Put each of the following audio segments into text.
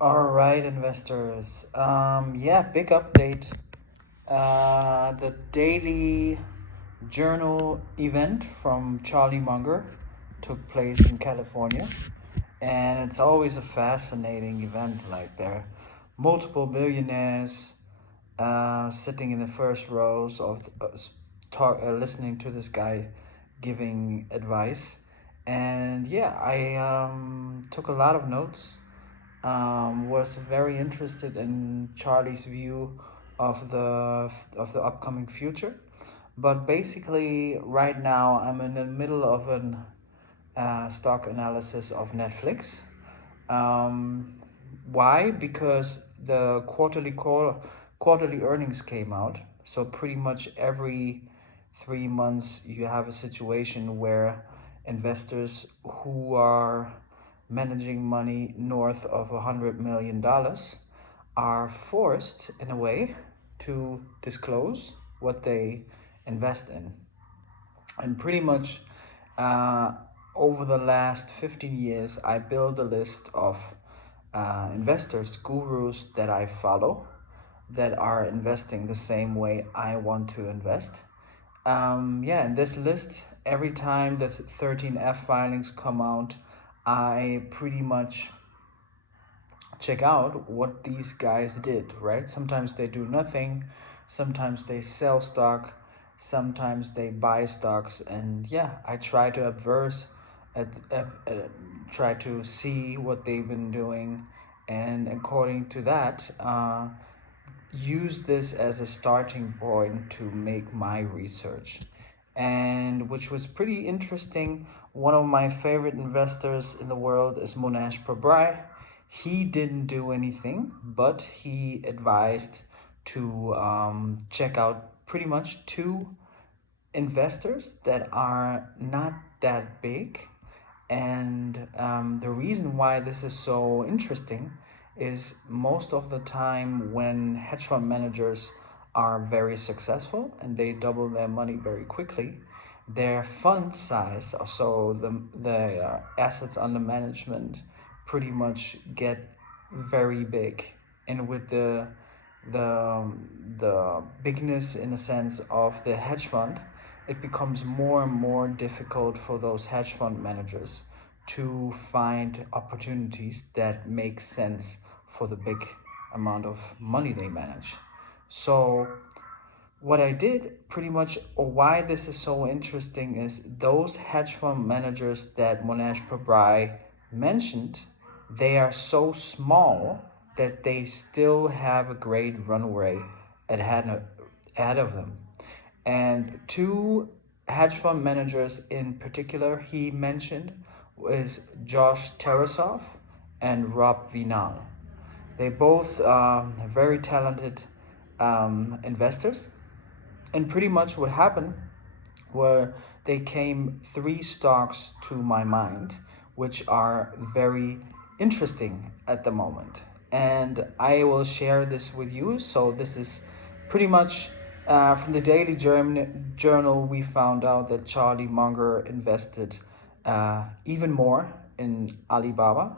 All right, investors. Yeah, big update. The daily journal event from Charlie Munger took place in California, and it's always a fascinating event. Like there are multiple billionaires sitting in the first rows of listening to this guy giving advice, and yeah, I took a lot of notes. Was very interested in Charlie's view of the upcoming future. But basically, right now I'm in the middle of an stock analysis of Netflix. Um, why? Because the quarterly earnings came out. So pretty much every 3 months you have a situation where investors who are managing money north of $100 million are forced in a way to disclose what they invest in. And pretty much uh, over the last 15 years, I built a list of investors, gurus that I follow that are investing the same way I want to invest. Yeah, in this list, every time the 13F filings come out, I pretty much check out what these guys did, right? Sometimes they do nothing, sometimes they sell stock, sometimes they buy stocks, and yeah, I try to try to see what they've been doing, and according to that, use this as a starting point to make my research. And which was pretty interesting. One of my favorite investors in the world is Mohnish Pabrai. He didn't do anything, but he advised to check out pretty much two investors that are not that big. And the reason why this is so interesting is most of the time when hedge fund managers are very successful and they double their money very quickly, their fund size, so the assets under management, pretty much get very big. And with the the bigness in a sense of the hedge fund, it becomes more and more difficult for those hedge fund managers to find opportunities that make sense for the big amount of money they manage. So what I did pretty much, or why this is so interesting, is those hedge fund managers that Monash Pabrai mentioned, they are so small that they still have a great runway ahead of, ahead of them. And two hedge fund managers in particular he mentioned is Josh Tarasov and Rob Vinal. They both very talented investors, and pretty much what happened were they came three stocks to my mind, which are very interesting at the moment. And I will share this with you. So, this is pretty much from the Daily Journal. We found out that Charlie Munger invested even more in Alibaba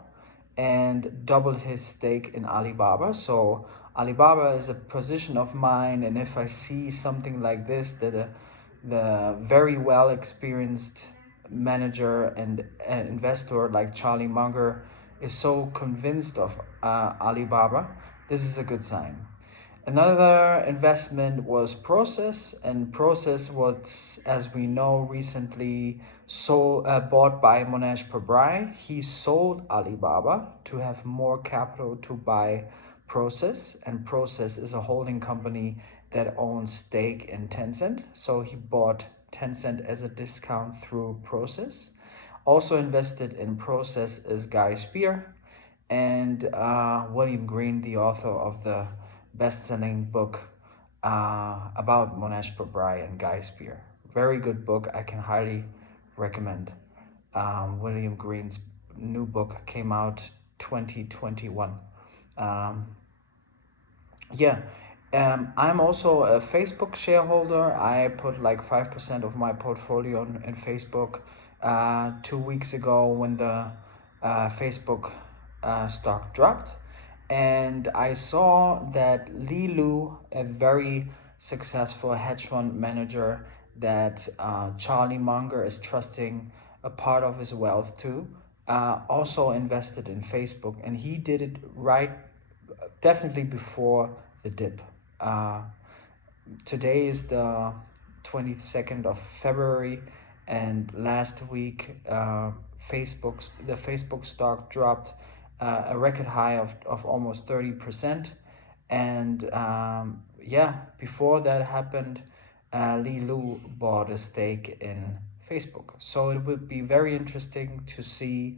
and doubled his stake in Alibaba. So Alibaba is a position of mine, and if I see something like this, that the very well experienced manager and investor like Charlie Munger is so convinced of Alibaba, this is a good sign. Another investment was Process, and Process was, as we know, recently bought by Monash Pabrai. He sold Alibaba to have more capital to buy Process, and Process is a holding company that owns stake in Tencent. So he bought Tencent as a discount through Process. Also invested in Process is Guy Spear and William Green, the author of the best-selling book about Monash Pabrai and Guy Spear. Very good book. I can highly recommend. William Green's new book came out 2021. Um, yeah. I'm also a Facebook shareholder. I put like 5% of my portfolio in Facebook 2 weeks ago when the Facebook stock dropped. And I saw that Li Lu, a very successful hedge fund manager that Charlie Munger is trusting a part of his wealth to, also invested in Facebook, and he did it right, definitely before the dip. Uh, Today is the 22nd of February, and last week the Facebook stock dropped a record high of almost 30%. And yeah, before that happened, Li Lu bought a stake in Facebook. So it will be very interesting to see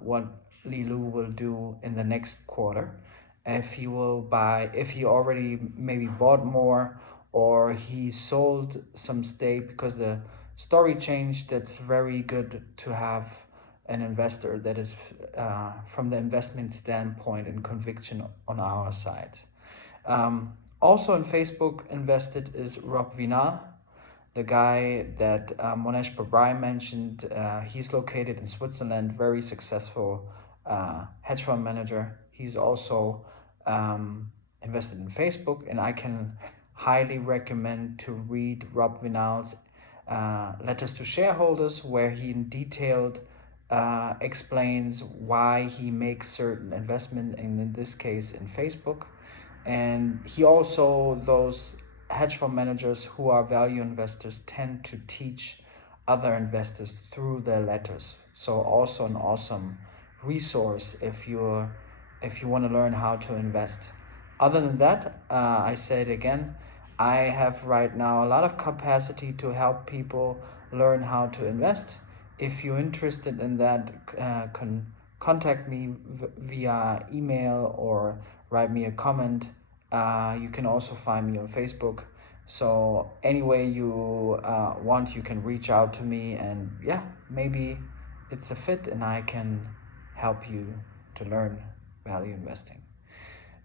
what Li Lu will do in the next quarter. If he will buy, if he already maybe bought more, or he sold some stake, because the story changed. That's very good to have an investor that is from the investment standpoint and conviction on our side. Also in Facebook invested is Rob Vinal, the guy that Mohnish Pabrai mentioned. He's located in Switzerland, very successful hedge fund manager. He's also invested in Facebook, and I can highly recommend to read Rob Vinal's letters to shareholders, where he in detailed explains why he makes certain investment, and in this case in Facebook. And he also, those hedge fund managers who are value investors tend to teach other investors through their letters. So also an awesome resource if you want to learn how to invest. Other than that, I say it again, I have right now a lot of capacity to help people learn how to invest. If you're interested in that, contact me via email or write me a comment. You can also find me on Facebook. So any way you want, you can reach out to me, and yeah, maybe it's a fit, and I can help you to learn value investing.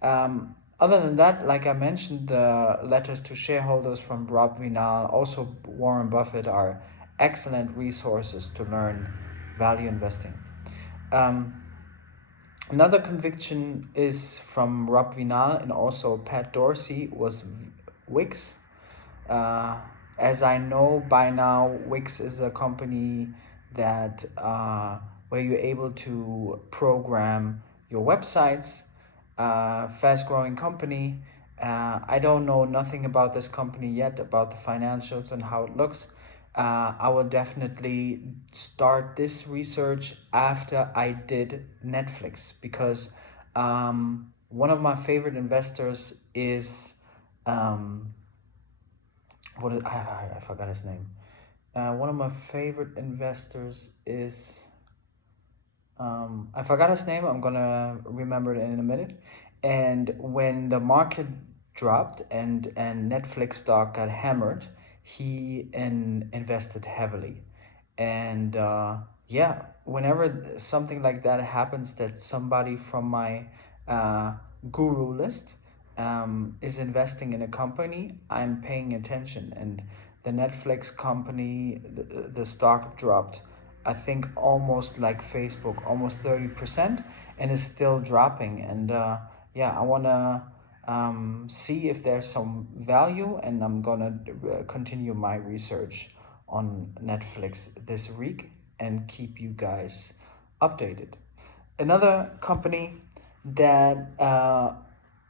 Other than that, like I mentioned, the letters to shareholders from Rob Vinal, also Warren Buffett, are excellent resources to learn value investing. Um, Another conviction is from Rob Vinal and also Pat Dorsey, was Wix. Uh, as I know by now, Wix is a company that where you're able to program your websites. Fast growing company. I don't know nothing about this company yet, about the financials and how it looks. I will definitely start this research after I did Netflix, because one of my favorite investors is um, I forgot his name. One of my favorite investors is I forgot his name. I'm gonna remember it in a minute. And when the market dropped and Netflix stock got hammered, he invested heavily. And yeah, whenever something like that happens, that somebody from my uh, guru list is investing in a company, I'm paying attention. And the Netflix company, the stock dropped, I think almost like Facebook, almost 30%, and is still dropping. And yeah, I want to see if there's some value, and I'm going to continue my research on Netflix this week and keep you guys updated. Another company that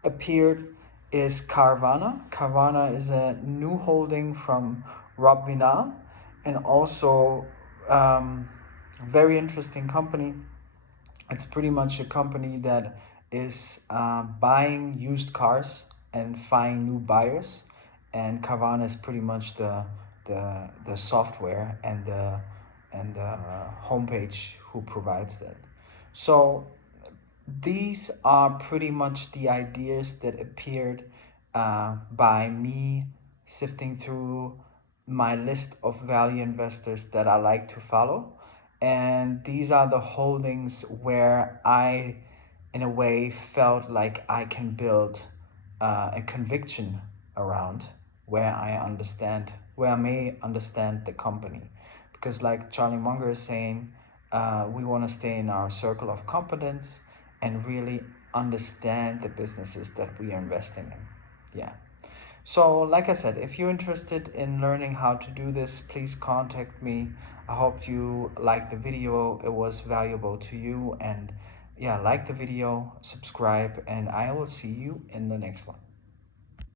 appeared is Carvana. Carvana is a new holding from Rob Vinal, and also very interesting company. It's pretty much a company that is buying used cars and finding new buyers, and Carvana is pretty much the software and the homepage who provides that. So these are pretty much the ideas that appeared by me sifting through my list of value investors that I like to follow. And these are the holdings where I, in a way, felt like I can build a conviction around, where I may understand the company. Because, like Charlie Munger is saying, we want to stay in our circle of competence, and really understand the businesses that we are investing in. Yeah. So, like I said, if you're interested in learning how to do this, please contact me. I hope you liked the video, it was valuable to you. And yeah, like the video, subscribe, and I will see you in the next one.